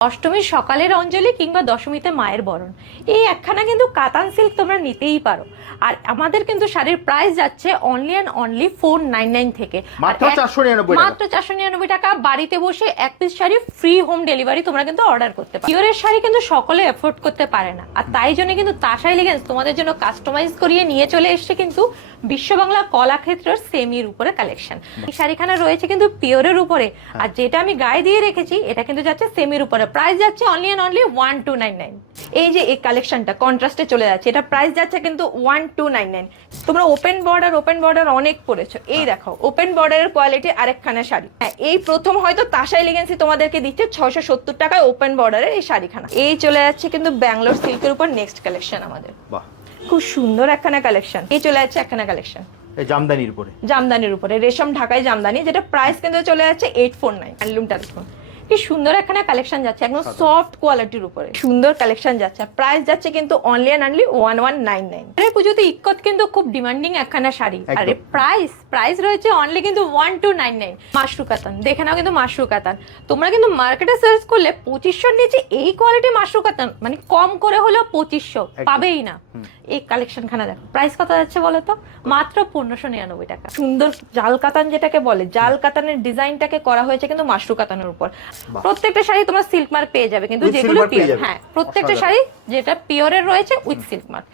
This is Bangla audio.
অষ্টমীর সকালের অঞ্জলি কিংবা দশমীতে মায়ের বরণ। এই একখানা কিন্তু কাতান সিল্ক তোমরা নিতেই পারো। আর আমাদের কিন্তু শাড়ির প্রাইস যাচ্ছে only and only four nine nine থেকে। মাত্র এক- 499 টাকা। মাত্র চারশো নিরানব্বই টাকা বাড়িতে বসে এক piece sari free home delivery তোমরা কিন্তু অর্ডার করতে পারো। পিওরের শাড়ি কিন্তু সকলে এফোর্ড করতে পারে না। আর তাই জন্য কিন্তু তাসা এলিগেন্স তোমাদের জন্য কাস্টমাইজ করিয়ে নিয়ে চলে এসছে কিন্তু বিশ্ব বাংলা কলাক্ষেত্রের সেমির উপরে কালেকশন এই শাড়িখানা রয়েছে কিন্তু পিওরের উপরে। আর যেটা আমি গায়ে দিয়ে রেখেছি এটা কিন্তু যাচ্ছে সেমির উপরে প্রাইস যাচ্ছে only and only one two nine nine এই যে এই কালেকশনটা কন্ট্রাস্টে চলে যাচ্ছে। এটা প্রাইস যাচ্ছে কিন্তু ওয়ান টু নাইন নাইন তোমরা ওপেন বর্ডার ওপেন বর্ডার অনেক পরেছো এই দেখো ওপেন বর্ডারের কোয়ালিটি আরেকখানা শাড়ি। হ্যাঁ এই প্রথম হয়তো তাসা এলিগেন্সি তোমাদেরকে দিচ্ছে ছয়শো সত্তর টাকায় ওপেন বর্ডারের এই শাড়িখানা। এই চলে যাচ্ছে কিন্তু ব্যাঙ্গালোর সিল্কের উপর নেক্সট কালেকশন আমাদের। বাহ। খুব সুন্দর একখানা কালেকশন এই চলে যাচ্ছে একখানা কালেকশন জামদানির উপরে। জামদানির উপরে রেশম ঢাকায় জামদানি যেটা প্রাইস কিন্তু চলে যাচ্ছে এইট ফোর নাইন হ্যান্ডলুমটা দেখুন। কি সুন্দর একখানা কালেকশন যাচ্ছে একদম সফট কোয়ালিটির উপরে। সুন্দর কালেকশন যাচ্ছে প্রাইস যাচ্ছে কিন্তু only and only one one nine nine পুজোতে ইক্কত কিন্তু খুব ডিমান্ডিং একখানা শাড়ি। আর প্রাইস প্রাইস রয়েছে অনলি কিন্তু ওয়ান টু নাইন নাইন মাশরু কাতান দেখে নাও কিন্তু মাশরু কাতান তোমরা কিন্তু মার্কেটে সার্চ করলে পঁচিশশোর নিচে এই কোয়ালিটি মাশরু কাতান মানে কম করে হলেও পঁচিশশো পাবেই না। এই কালেকশন খানা দেখো প্রাইস কত যাচ্ছে বলো তো? মাত্র পনেরোশো নিরানব্বই টাকা। সুন্দর জাল কাতান যেটাকে বলে জাল কাতানের ডিজাইনটাকে করা হয়েছে কিন্তু মাশরু কাতানের উপর। প্রত্যেকটা শাড়ি তোমার সিল্ক মার্ক পেয়ে যাবে কিন্তু যেগুলো পিওর হ্যাঁ প্রত্যেকটা শাড়ি যেটা পিওরের রয়েছে উইথ সিল্ক মার্ক